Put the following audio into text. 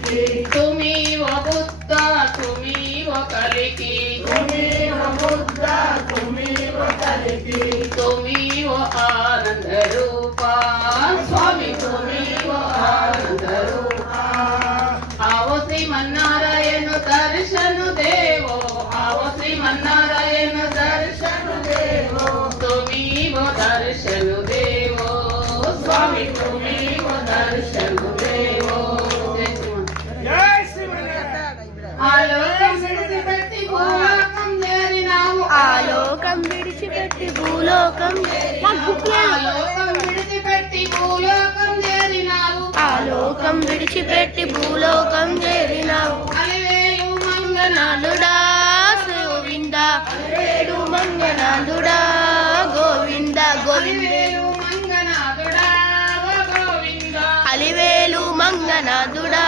तुमीव बुद्ध तुमीव कलिकी तुमीव आनंद रूपा स्वामी तुमीव आनंद रूपा आओ श्रीमन्नारायण दर्शन देवो आओ श्रीमन्नारायण दर्शन देवो तुमीव दर्शन देवो स्वामी तुमीव दर्शन देवो ఆలోకం విడిచిపెట్టి భూలోకం ఆలోకం విడిచిపెట్టి భూలోకం చేరినావు అలివేలు మంగనాలుడా గోవింద అలివేలు మంగనాథుడా గోవింద గోవిందేలు మంగనాథుడా గోవింద అలివేలు మంగనాథుడా